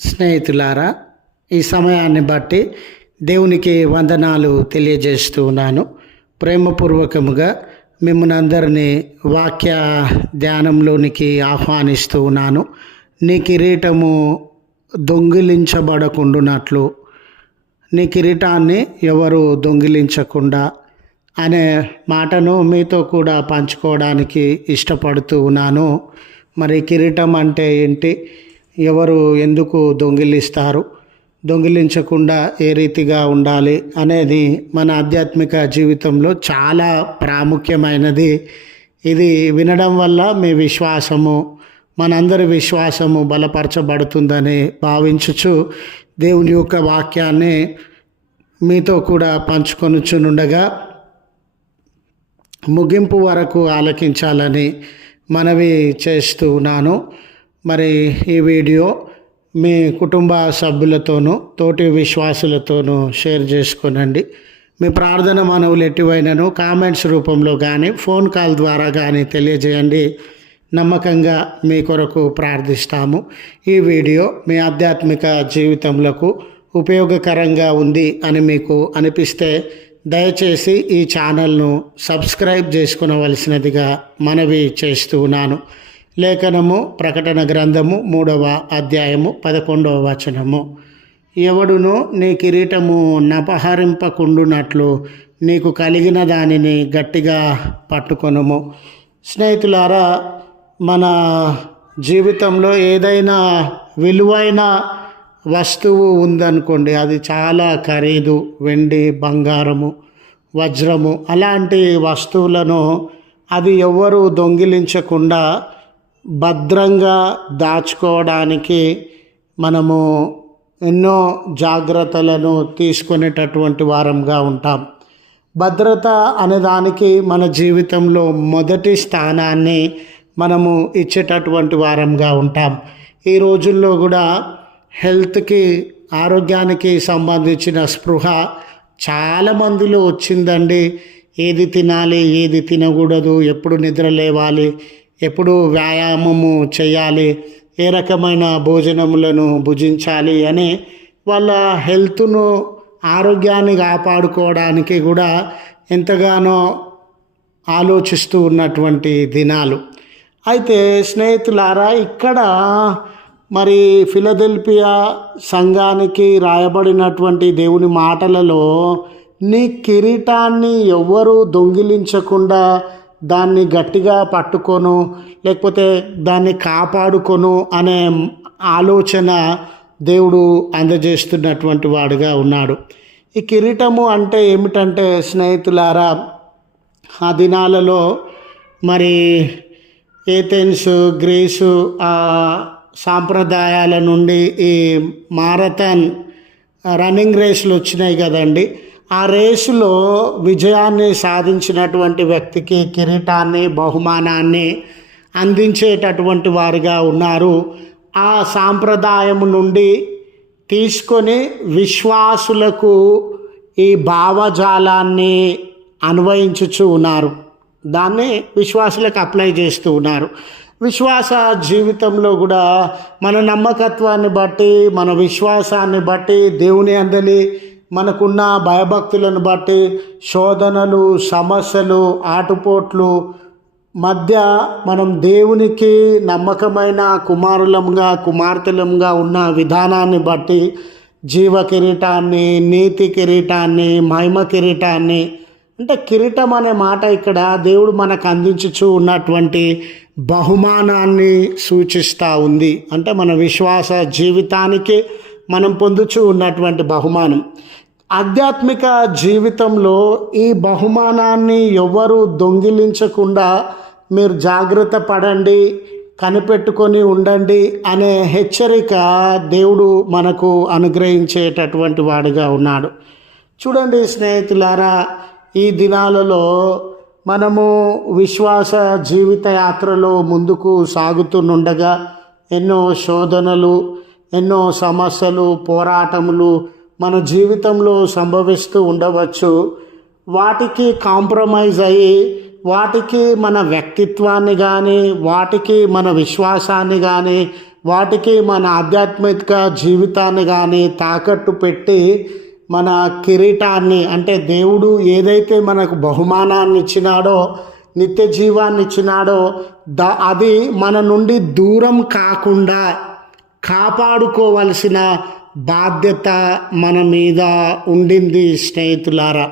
స్నేహితులారా ఈ సమయాన్ని బట్టి దేవునికి వందనాలు తెలియజేస్తూ ఉన్నాను. ప్రేమపూర్వకముగా మిమ్మల్ని అందరినీ వాక్య ధ్యానంలోనికి ఆహ్వానిస్తూ ఉన్నాను. నీ కిరీటము దొంగిలించబడకుండునట్లు నీ కిరీటాన్ని ఎవరు దొంగిలించకుండా అనే మాటను మీతో కూడా పంచుకోవడానికి ఇష్టపడుతూ ఉన్నాను. మరి కిరీటం అంటే ఏంటి? ఎవరు ఎందుకు దొంగిలిస్తారు? దొంగిలించకుండా ఏ రీతిగా ఉండాలి అనేది మన ఆధ్యాత్మిక జీవితంలో చాలా ప్రాముఖ్యమైనది. ఇది వినడం వల్ల మీ విశ్వాసము మనందరి విశ్వాసము బలపరచబడుతుందని భావించుచు దేవుని యొక్క వాక్యాన్ని మీతో కూడా పంచుకొనుచునుండగా ముగింపు వరకు ఆలకించాలని మనవి చేస్తూ ఉన్నాను మరి ఈ వీడియో మీ కుటుంబ సభ్యులతోనూ తోటి విశ్వాసులతోనూ షేర్ చేసుకోనండి. మీ ప్రార్థన మనవులు ఎటువైనను కామెంట్స్ రూపంలో కానీ ఫోన్ కాల్ ద్వారా కానీ తెలియజేయండి. నమ్మకంగా మీ కొరకు ప్రార్థిస్తాము. ఈ వీడియో మీ ఆధ్యాత్మిక జీవితంలో ఉపయోగకరంగా ఉంది అని మీకు అనిపిస్తే దయచేసి ఈ ఛానల్ను సబ్స్క్రైబ్ చేసుకునవలసినదిగా మనవి చేస్తూ ఉన్నాను. లేఖనము ప్రకటన గ్రంథము మూడవ అధ్యాయము పదకొండవ వచనము. ఎవడును నీ కిరీటము నపహరింపకుండునట్లు నీకు కలిగిన దానిని గట్టిగా పట్టుకొనుము. స్నేహితులారా మన జీవితంలో ఏదైనా విలువైన వస్తువు ఉందనుకోండి అది చాలా ఖరీదు వెండి బంగారము వజ్రము అలాంటి వస్తువులను అది ఎవ్వరూ దొంగిలించకుండా భద్రంగా దాచుకోవడానికి మనము ఎన్నో జాగ్రత్తలను తీసుకునేటటువంటి వారంగా ఉంటాం. భద్రత అనేదానికి మన జీవితంలో మొదటి స్థానాన్ని మనము ఇచ్చేటటువంటి వారంగా ఉంటాం. ఈ రోజుల్లో కూడా హెల్త్కి ఆరోగ్యానికి సంబంధించిన స్పృహ చాలామందిలో వచ్చిందండి. ఏది తినాలి ఏది తినకూడదు ఎప్పుడు నిద్ర లేవాలి ఎప్పుడు వ్యాయామము చేయాలి ఏ రకమైన భోజనములను భుజించాలి అని వాళ్ళ హెల్త్ను ఆరోగ్యాన్ని కాపాడుకోవడానికి కూడా ఎంతగానో ఆలోచిస్తూ ఉన్నటువంటి దినాలు. అయితే స్నేహితులారా ఇక్కడ మరి ఫిలదెల్పియా సంఘానికి రాయబడినటువంటి దేవుని మాటలలో నీ కిరీటాన్ని ఎవ్వరూ దొంగిలించకుండా దాన్ని గట్టిగా పట్టుకొను లేకపోతే దాన్ని కాపాడుకొను అనే ఆలోచన దేవుడు అందజేస్తున్నటువంటి వాడుగా ఉన్నాడు. ఈ కిరీటము అంటే ఏమిటంటే స్నేహితులారా ఆ దినాలలో మరి ఏథెన్స్ గ్రీసు సాంప్రదాయాల నుండి ఈ మారథాన్ రన్నింగ్ రేసులు వచ్చినాయి కదండి. ఆ రేసులో విజయాన్ని సాధించినటువంటి వ్యక్తికి కిరీటాన్ని బహుమానాన్ని అందించేటటువంటి వారిగా ఉన్నారు. ఆ సాంప్రదాయం నుండి తీసుకొని విశ్వాసులకు ఈ భావజాలాన్ని అన్వయించుచు ఉన్నారు. దాన్ని విశ్వాసులకు అప్లై చేస్తూ ఉన్నారు. విశ్వాస జీవితంలో కూడా మన నమ్మకత్వాన్ని బట్టి మన విశ్వాసాన్ని బట్టి దేవుని అందలి మనకున్న భయభక్తులను బట్టి శోధనలు సమస్యలు ఆటుపోట్లు మధ్య మనం దేవునికి నమ్మకమైన కుమారులంగా కుమార్తెలంగా ఉన్న విధానాన్ని బట్టి జీవ కిరీటాన్ని నీతి కిరీటాన్ని మహిమ కిరీటాన్ని అంటే కిరీటం అనే మాట ఇక్కడ దేవుడు మనకు అందించుచు ఉన్నటువంటి బహుమానాన్ని సూచిస్తూ ఉంది. అంటే మన విశ్వాస జీవితానికి మనం పొందుచు ఉన్నటువంటి బహుమానం. ఆధ్యాత్మిక జీవితంలో ఈ బహుమానాన్ని ఎవ్వరూ దొంగిలించకుండా మీరు జాగ్రత్త పడండి కనిపెట్టుకొని ఉండండి అనే హెచ్చరిక దేవుడు మనకు అనుగ్రహించేటటువంటి వాడిగా ఉన్నాడు. చూడండి స్నేహితులారా ఈ దినాలలో మనము విశ్వాస జీవిత యాత్రలో ముందుకు సాగుతుండగా ఎన్నో శోధనలు ఎన్నో సమస్యలు పోరాటములు మన జీవితంలో సంభవిస్తూ ఉండవచ్చు. వాటికి కాంప్రమైజ్ అయ్యి వాటికి మన వ్యక్తిత్వాన్ని కానీ వాటికి మన విశ్వాసాన్ని కానీ వాటికి మన ఆధ్యాత్మిక జీవితాన్ని కానీ తాకట్టు పెట్టి మన కిరీటాన్ని అంటే దేవుడు ఏదైతే మనకు బహుమానాన్ని ఇచ్చినాడో నిత్య జీవాన్ని ఇచ్చినాడో ద అది మన నుండి దూరం కాకుండా కాపాడుకోవలసిన బాధ్యత మన మీద ఉండింది స్నేహితులారా.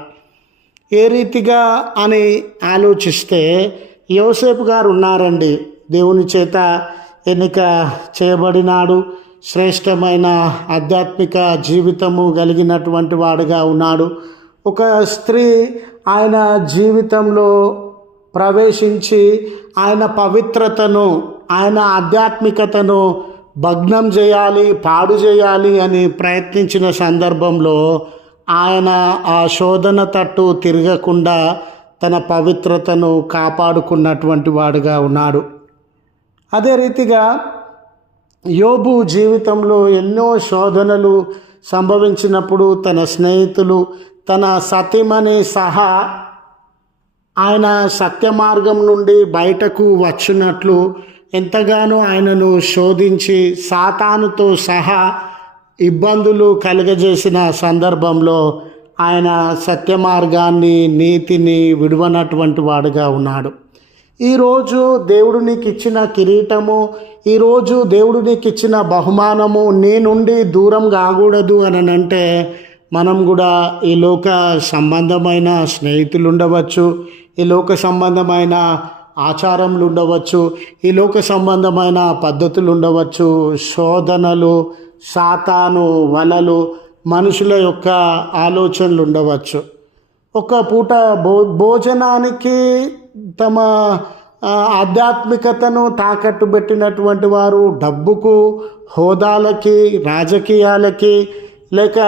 ఏ రీతిగా అని ఆలోచిస్తే యోసేపు గారు ఉన్నారండి. దేవుని చేత ఎన్నిక చేయబడినాడు. శ్రేష్టమైన ఆధ్యాత్మిక జీవితము కలిగినటువంటి వాడుగా ఉన్నాడు. ఒక స్త్రీ ఆయన జీవితంలో ప్రవేశించి ఆయన పవిత్రతను ఆయన ఆధ్యాత్మికతను భగ్నం చేయాలి పాడు చేయాలి అని ప్రయత్నించిన సందర్భంలో ఆయన ఆ శోధన తట్టు తిరగకుండా తన పవిత్రతను కాపాడుకున్నటువంటి వాడుగా ఉన్నాడు. అదే రీతిగా యోబు జీవితంలో ఎన్నో శోధనలు సంభవించినప్పుడు తన స్నేహితులు తన సతీమణి సహా ఆయన సత్య మార్గం నుండి బయటకు వచ్చినట్లు ఎంతగానో ఆయనను శోధించి సాతానుతో సహా ఇబ్బందులు కలుగజేసిన సందర్భంలో ఆయన సత్య మార్గాన్ని నీతిని విడువనటువంటి వాడుగా ఉన్నాడు. ఈరోజు దేవుడు నీకు ఇచ్చిన కిరీటము ఈరోజు దేవుడు నీకు ఇచ్చిన బహుమానము నీ నుండి దూరం కాకూడదు అని అంటే మనం కూడా ఈ లోక సంబంధమైన స్నేహితులు ఉండవచ్చు ఈ లోక సంబంధమైన ఆచారములు ఉండవచ్చు ఈ లోక సంబంధమైన పద్ధతులు ఉండవచ్చు శోధనలు సాతాను వలలు మనుషుల యొక్క ఆలోచనలు ఉండవచ్చు. ఒక పూట భో భోజనానికి తమ ఆధ్యాత్మికతను తాకట్టు పెట్టినటువంటి వారు డబ్బుకు హోదాలకి రాజకీయాలకి లేక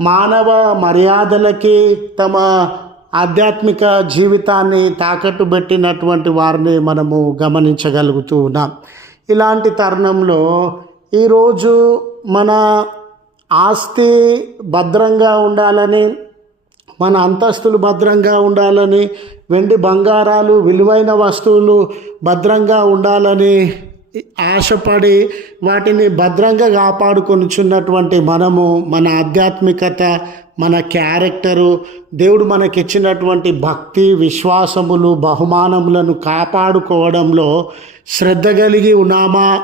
మానవ మర్యాదలకి తమ ఆధ్యాత్మిక జీవితాన్ని తాకట్టు పెట్టినటువంటి వారిని మనము గమనించగలుగుతూ ఉన్నాం. ఇలాంటి తరుణంలో ఈరోజు మన ఆస్తి భద్రంగా ఉండాలని మన అంతస్తులు భద్రంగా ఉండాలని వెండి బంగారాలు విలువైన వస్తువులు భద్రంగా ఉండాలని ఆశపడి వాటిని భద్రంగా కాపాడుకొనిచున్నటువంటి మనము మన ఆధ్యాత్మికత మన క్యారెక్టరు దేవుడు మనకిచ్చినటువంటి భక్తి విశ్వాసములు బహుమానములను కాపాడుకోవడంలో శ్రద్ధ కలిగి ఉన్నామా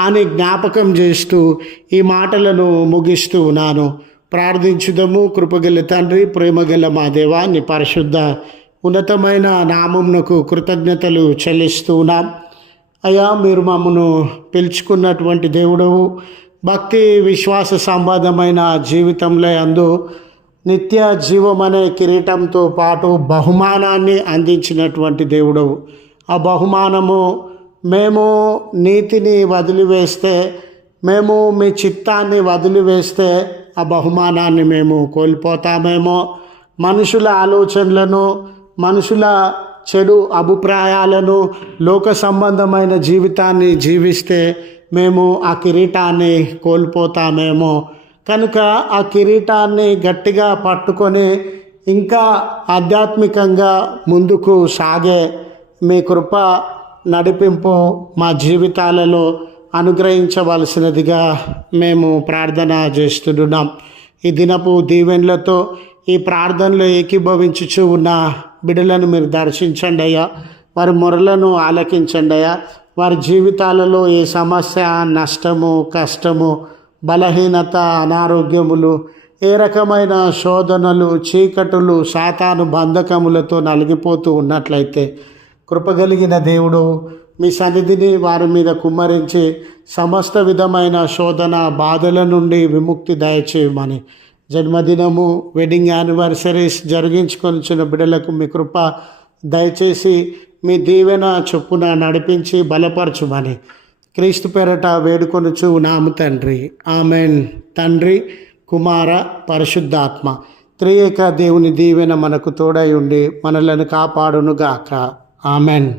అని జ్ఞాపకం చేస్తూ ఈ మాటలను ముగిస్తూ ఉన్నాను. ప్రార్థించుదము. కృపగల తండ్రి ప్రేమగల మా దేవా నీ పరిశుద్ధ ఉన్నతమైన నామంనకు కృతజ్ఞతలు చెల్లిస్తూ ఉన్నాం. అయ్యా మీరు మమ్మను పిలుచుకున్నటువంటి దేవుడవు. భక్తి విశ్వాస సంబంధమైన జీవితంలో అందు నిత్య జీవం అనే కిరీటంతో పాటు బహుమానాన్ని అందించినటువంటి దేవుడవు. ఆ బహుమానము మేము నీతిని వదిలివేస్తే మేము మీ చిత్తాన్ని వదిలివేస్తే ఆ బహుమానాన్ని మేము కోల్పోతామేమో. మనుషుల ఆలోచనలను మనుషుల చెడు అభిప్రాయాలను లోక సంబంధమైన జీవితాన్ని జీవిస్తే మేము ఆ కిరీటాన్ని కోల్పోతామేమో. కనుక ఆ కిరీటాన్ని గట్టిగా పట్టుకొని ఇంకా ఆధ్యాత్మికంగా ముందుకు సాగే మీ కృప నడిపింపు మా జీవితాలలో అనుగ్రహించవలసినదిగా మేము ప్రార్థన చేస్తున్నాం. ఈ దినపు దీవెనలతో ఈ ప్రార్థనలో ఏకీభవించుచు ఉన్న బిడ్డలను మీరు దర్శించండి అయ్యా. వారి మొరలను ఆలకించండి అయ్యా. వారి జీవితాలలో ఏ సమస్య నష్టము కష్టము బలహీనత అనారోగ్యములు ఏ రకమైన శోధనలు చీకటులు శాతాను బంధకములతో నలిగిపోతూ ఉన్నట్లయితే కృపగలిగిన దేవుడు మీ సన్నిధిని వారి మీద కుమ్మరించి సమస్త విధమైన శోధన బాధల నుండి విముక్తి దయచేయమని జన్మదినము వెడ్డింగ్ యానివర్సరీస్ జరిగించుకొనిచిన బిడ్డలకు మీ కృప దయచేసి మీ దీవెన చొప్పున నడిపించి బలపరచుమని క్రీస్తు పేరట వేడుకొనుచు నాము తండ్రి. ఆమెన్. తండ్రి కుమార పరిశుద్ధాత్మ త్రియేక దేవుని దీవెన మనకు తోడై ఉండి మనలను కాపాడునుగాక. ఆమెన్.